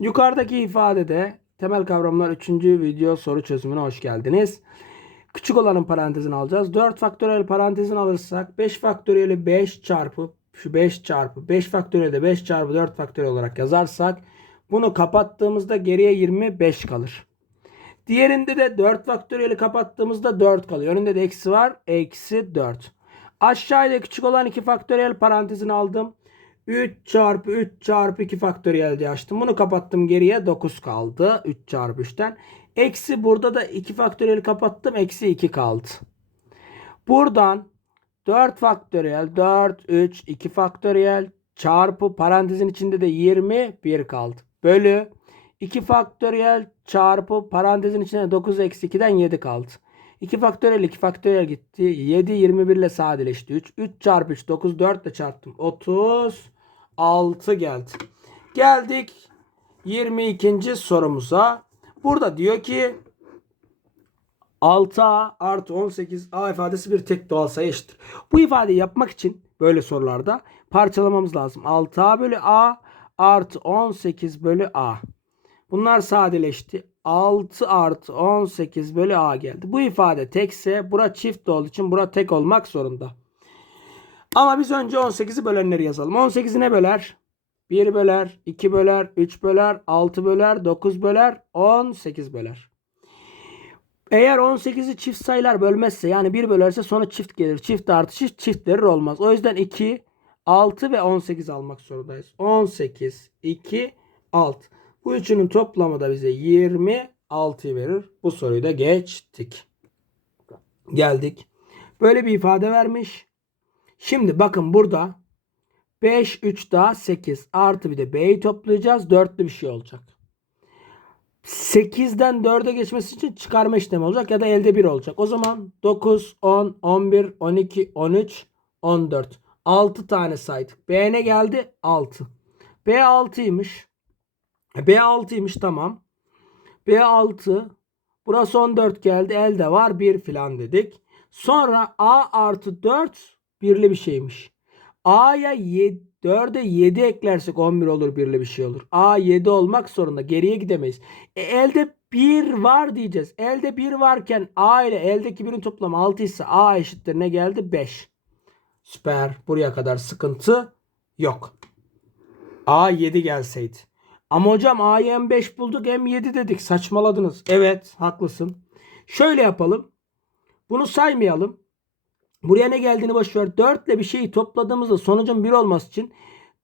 Yukarıdaki ifadede temel kavramlar 3. video soru çözümüne hoş geldiniz. Küçük olanın parantezini alacağız. 4 faktöriyel parantezini alırsak 5 faktöriyeli 5 çarpı şu 5 çarpı 5 faktöriyeli de 5 çarpı 4 faktöriyel olarak yazarsak bunu kapattığımızda geriye 25 kalır. Diğerinde de 4 faktöriyeli kapattığımızda 4 kalıyor. Önünde de eksi var. Eksi 4. Aşağıya küçük olan 2 faktöriyel parantezini aldım. 3 çarpı 3 çarpı 2 faktöriyel diye açtım. Bunu kapattım geriye 9 kaldı. 3 çarpı 3'ten. Eksi burada da 2 faktöriyel kapattım. Eksi 2 kaldı. Buradan 4 faktöriyel 4 3 2 faktöriyel çarpı parantezin içinde de 21 kaldı. Bölü 2 faktöriyel çarpı parantezin içinde 9 eksi 2'den 7 kaldı. 2 faktöriyel 2 faktöriyel gitti. 7 21 ile sadeleşti. 3 3 çarpı 3 9 4 ile çarptım. 36 geldi. Geldik 22. sorumuza. Burada diyor ki 6a artı 18 a ifadesi bir tek doğal sayı eşittir. Bu ifadeyi yapmak için böyle sorularda parçalamamız lazım. 6a bölü a artı 18 bölü a. Bunlar sadeleşti. 6 artı 18 bölü a geldi. Bu ifade tekse bura çift olduğu için bura tek olmak zorunda. Ama biz önce 18'i bölenleri yazalım. 18'i ne böler? 1 böler, 2 böler, 3 böler, 6 böler, 9 böler, 18 böler. Eğer 18'i çift sayılar bölmezse yani 1 bölerse sonu çift gelir. Çift artı çift çift verir olmaz. O yüzden 2, 6 ve 18 almak zorundayız. 18, 2, 6. Bu üçünün toplamı da bize 26 verir. Bu soruyu da geçtik. Geldik. Böyle bir ifade vermiş. Şimdi bakın burada 5, 3 daha 8 artı bir de B'yi toplayacağız. Dörtlü bir şey olacak. 8'den 4'e geçmesi için çıkarma işlemi olacak ya da elde 1 olacak. O zaman 9, 10, 11, 12, 13, 14. 6 tane saydık. B ne geldi? 6. B 6'ymış. B 6'ymış tamam. B 6. Burası 14 geldi. Elde var 1 filan dedik. Sonra A artı 4 birli bir şeymiş. A'ya 4'e 7 eklersek 11 olur birli bir şey olur. A 7 olmak zorunda. Geriye gidemeyiz. E, elde 1 var diyeceğiz. Elde 1 varken A ile eldeki birin toplamı 6 ise A eşittir ne geldi? 5. Süper. Buraya kadar sıkıntı yok. A 7 gelseydi. Ama hocam A'yı hem 5 bulduk hem 7 dedik. Saçmaladınız. Evet haklısın. Şöyle yapalım. Bunu saymayalım. Buraya ne geldiğini boş ver. 4 ile bir şeyi topladığımızda sonucun 1 olması için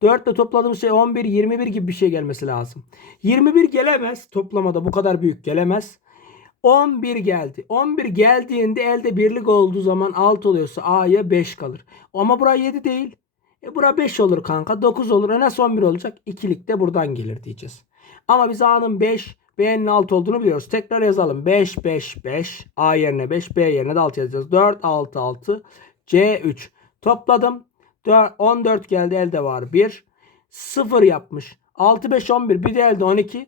4 ile topladığımız şey 11, 21 gibi bir şey gelmesi lazım. 21 gelemez. Toplamada bu kadar büyük gelemez. 11 geldi. 11 geldiğinde elde birlik olduğu zaman 6 oluyorsa A'ya 5 kalır. Ama bura 7 değil. E bura 5 olur kanka. 9 olur. E nasıl 11 olacak? İkilik de buradan gelir diyeceğiz. Ama biz A'nın 5, B'nin 6 olduğunu biliyoruz. Tekrar yazalım. 5, 5, 5. A yerine 5, B yerine de 6 yazacağız. 4, 6, 6. C 3. Topladım. 4, 14 geldi. Elde var 1. 0 yapmış. 6, 5, 11. Bir de elde 12.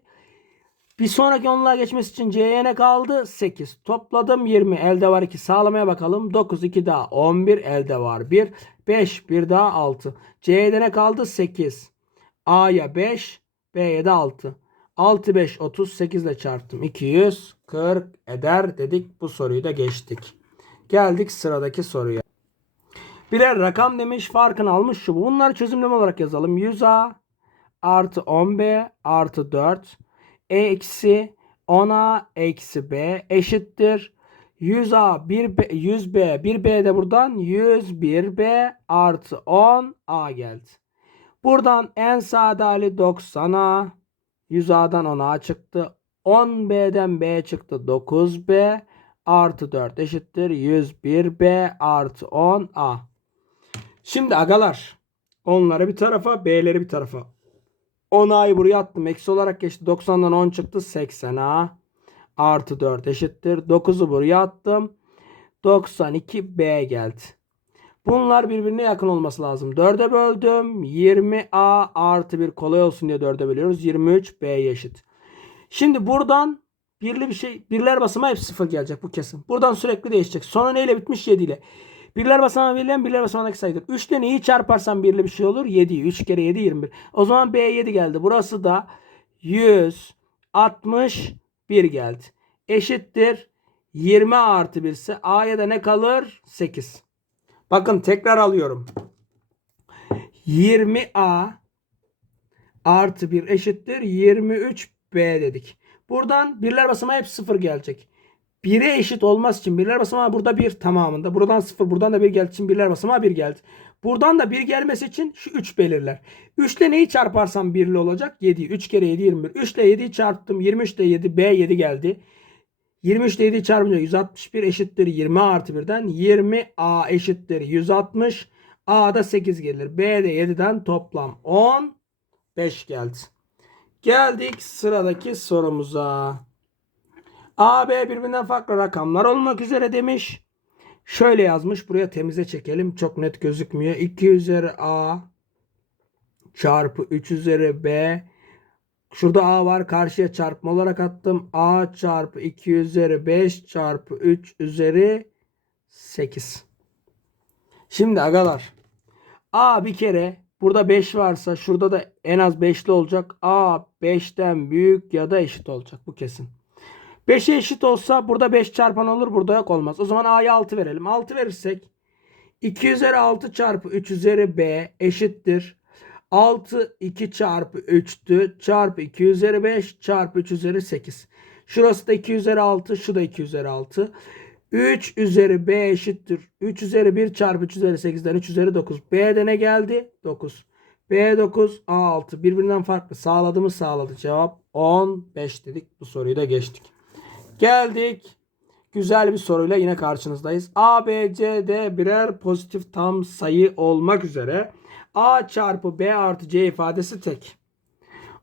Bir sonraki onluğa geçmesi için C'ye ne kaldı? 8. Topladım 20. Elde var 2. Sağlamaya bakalım. 9, 2 daha 11. Elde var 1. 5, 1 daha 6. C'ye ne kaldı? 8. A'ya 5. B'ye de 6. 6, 5, 38 ile çarptım. 240 eder dedik. Bu soruyu da geçtik. Geldik sıradaki soruya. Birer rakam demiş. Farkını almış şu. bu. Bunları çözümleme olarak yazalım. 100A artı 10B artı 4 eksi 10A eksi B eşittir. 100A 1B 100B 1B de buradan 101B artı 10A geldi. Buradan en sade hali 90A 100A'dan 10A çıktı. 10B'den B çıktı 9B artı 4 eşittir 101B artı 10A. Şimdi agalar onları bir tarafa B'leri bir tarafa. 10A'yı buraya attım. Eksi olarak geçti. 90'dan 10 çıktı. 80A artı 4 eşittir. 9'u buraya attım. 92B geldi. Bunlar birbirine yakın olması lazım. 4'e böldüm. 20A artı 1 kolay olsun diye 4'e bölüyoruz. 23B eşit. Şimdi buradan birli bir şey birler basamağı hep 0 gelecek bu kesin. Buradan sürekli değişecek. Sonu neyle bitmiş? 7 ile. Birler basamağı verilen birler basamağındaki sayıdır. 3 ile neyi çarparsam birli bir şey olur? 7'yi. 3 kere 7 21. O zaman B 7 geldi. Burası da 161 geldi. Eşittir 20 artı 1 ise A'ya da ne kalır? 8. Bakın tekrar alıyorum. 20A artı 1 eşittir 23B dedik. Buradan birler basamağı hep 0 gelecek. 1'e eşit olması için birler basamağı burada 1 tamamında. Buradan 0 buradan da 1 geldiği için birler basamağı 1 geldi. Buradan da 1 gelmesi için şu 3 belirler. 3 ile neyi çarparsam 1'li olacak? 7. 3 kere 7 21. 3 ile 7'yi çarptım. 23 ile 7 B 7 geldi. 23 ile 7'yi çarpınca 161 eşittir 20 artı 1'den 20 A eşittir 160. A'da 8 gelir. B'de 7'den toplam 10 5 geldi. Geldik sıradaki sorumuza. A, B birbirinden farklı rakamlar olmak üzere demiş. Şöyle yazmış. Buraya temize çekelim. Çok net gözükmüyor. 2 üzeri A çarpı 3 üzeri B. Şurada A var. Karşıya çarpma olarak attım. A çarpı 2 üzeri 5 çarpı 3 üzeri 8. Şimdi agalar. A bir kere burada 5 varsa şurada da en az 5'li olacak. A 5'ten büyük ya da eşit olacak. Bu kesin. 5'e eşit olsa burada 5 çarpan olur. Burada yok olmaz. O zaman A'ya 6 verelim. 6 verirsek 2 üzeri 6 çarpı 3 üzeri B eşittir. 6 2 çarpı 3'tü. Çarpı 2 üzeri 5 çarpı 3 üzeri 8. Şurası da 2 üzeri 6. Şu da 2 üzeri 6. 3 üzeri B eşittir. 3 üzeri 1 çarpı 3 üzeri 8'den 3 üzeri 9. B'de ne geldi? 9. B 9 A 6. Birbirinden farklı. Sağladı mı sağladı. Cevap 15 dedik. Bu soruyu da geçtik. Geldik. Güzel bir soruyla yine karşınızdayız. A, B, C, D birer pozitif tam sayı olmak üzere A çarpı B artı C ifadesi tek.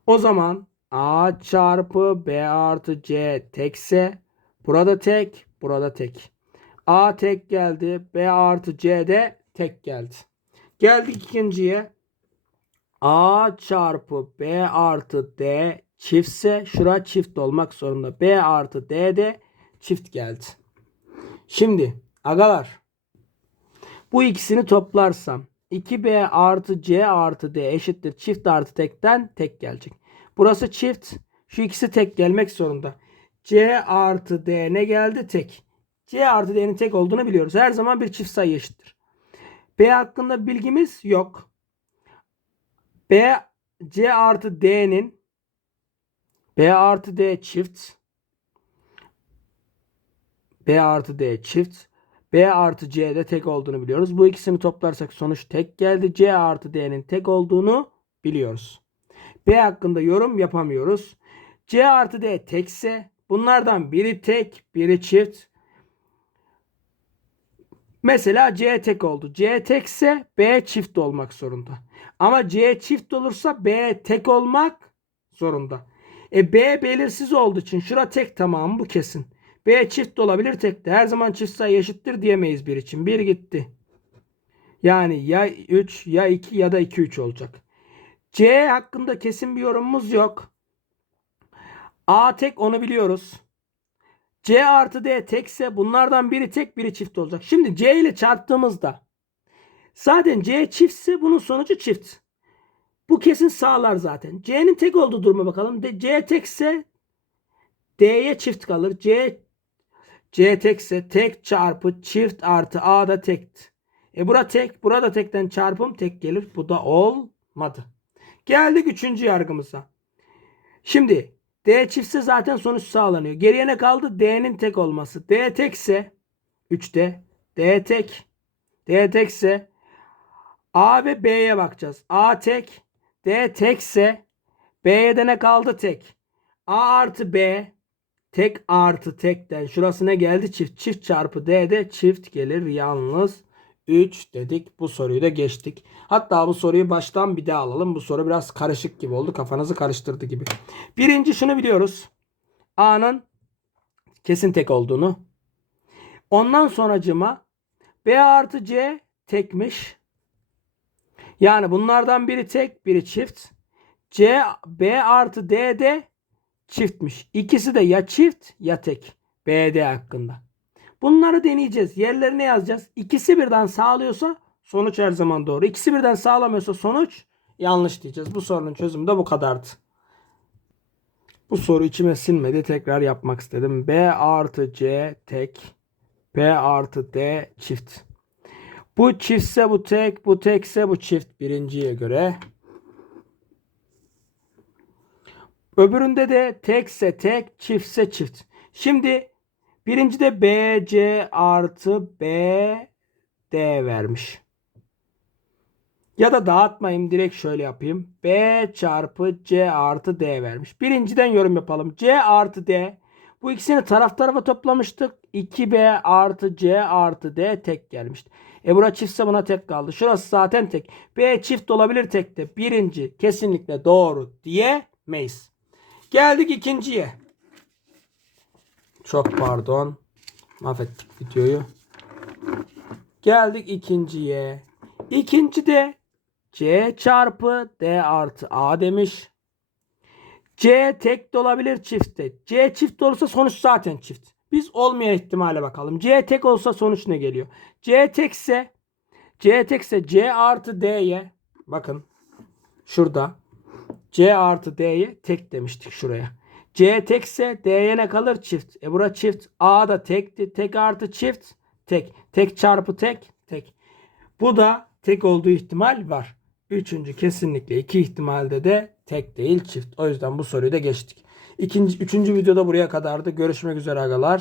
O zaman A çarpı B artı C tekse burada tek, burada tek. A tek geldi. B artı C de tek geldi. Geldik ikinciye. A çarpı B artı D çiftse şura çift olmak zorunda. B artı D de çift geldi. Şimdi agalar bu ikisini toplarsam 2B artı C artı D eşittir çift artı tekten tek gelecek. Burası çift. Şu ikisi tek gelmek zorunda. C artı D ne geldi? Tek. C artı D'nin tek olduğunu biliyoruz. Her zaman bir çift sayı eşittir. B hakkında bilgimiz yok. B C artı D'nin B artı D çift B artı D çift B artı C'de tek olduğunu biliyoruz. Bu ikisini toplarsak sonuç tek geldi. C artı D'nin tek olduğunu biliyoruz. B hakkında yorum yapamıyoruz. C artı D tekse bunlardan biri tek biri çift. Mesela C tek oldu. C tekse B çift olmak zorunda. Ama C çift olursa B tek olmak zorunda. E B belirsiz olduğu için şura tek tamamı bu kesin. B çift olabilir tek de. Her zaman çift sayı eşittir diyemeyiz bir için. Bir gitti. Yani ya 3 ya 2 ya da 2 3 olacak. C hakkında kesin bir yorumumuz yok. A tek onu biliyoruz. C artı D tekse bunlardan biri tek biri çift olacak. Şimdi C ile çarptığımızda zaten C çiftse bunun sonucu çift. Bu kesin sağlar zaten. C'nin tek olduğu duruma bakalım. C tekse D'ye çift kalır. C C tekse tek çarpı çift artı A da tekti. E bura tek. Burada tekten çarpım tek gelir. Bu da olmadı. Geldik üçüncü yargımıza. Şimdi D çiftse zaten sonuç sağlanıyor. Geriye ne kaldı? D'nin tek olması. D tekse 3'te D tek. D tekse A ve B'ye bakacağız. A tek. D tekse B'ye de ne kaldı? Tek. A artı B tek artı tekten şurası ne geldi? Çift. Çift çarpı D de çift gelir. Yalnız 3 dedik. Bu soruyu da geçtik. Hatta bu soruyu baştan bir daha alalım. Bu soru biraz karışık gibi oldu. Kafanızı karıştırdı gibi. Birinci şunu biliyoruz. A'nın kesin tek olduğunu. Ondan sonracıma B artı C tekmiş. Yani bunlardan biri tek, biri çift. C, B artı D de çiftmiş. İkisi de ya çift ya tek. BD hakkında. Bunları deneyeceğiz. Yerlerine yazacağız. İkisi birden sağlıyorsa sonuç her zaman doğru. İkisi birden sağlamıyorsa sonuç yanlış diyeceğiz. Bu sorunun çözümü de bu kadardı. Bu soru içime sinmedi. Tekrar yapmak istedim. B artı C tek. B artı D çift. Bu çiftse bu tek. Bu tekse bu çift. Birinciye göre. Öbüründe de tekse tek, çiftse çift. Şimdi birincide B, C artı B, D vermiş. Ya da dağıtmayayım direkt şöyle yapayım. B çarpı C artı D vermiş. Birinciden yorum yapalım. C artı D. Bu ikisini taraf tarafa toplamıştık. 2B artı C artı D tek gelmişti. E bura çiftse buna tek kaldı. Şurası zaten tek. B çift olabilir tek de. Birinci kesinlikle doğru diyemeyiz. Geldik ikinciye. Çok pardon. Mahvettik videoyu. Geldik ikinciye. İkinci de C çarpı D artı A demiş. C tek de olabilir çift de. C çift olursa sonuç zaten çift. Biz olmayan ihtimale bakalım. C tek olsa sonuç ne geliyor? C tekse C tekse C artı D'ye bakın şurada C artı D'ye tek demiştik şuraya. C tekse D'ye ne kalır? Çift. E bura çift. A da tekti. Tek artı çift. Tek. Tek çarpı tek. Tek. Bu da tek olduğu ihtimal var. Üçüncü kesinlikle iki ihtimalde de tek değil çift. O yüzden bu soruyu da geçtik. İkinci, üçüncü videoda buraya kadardı. Görüşmek üzere agalar.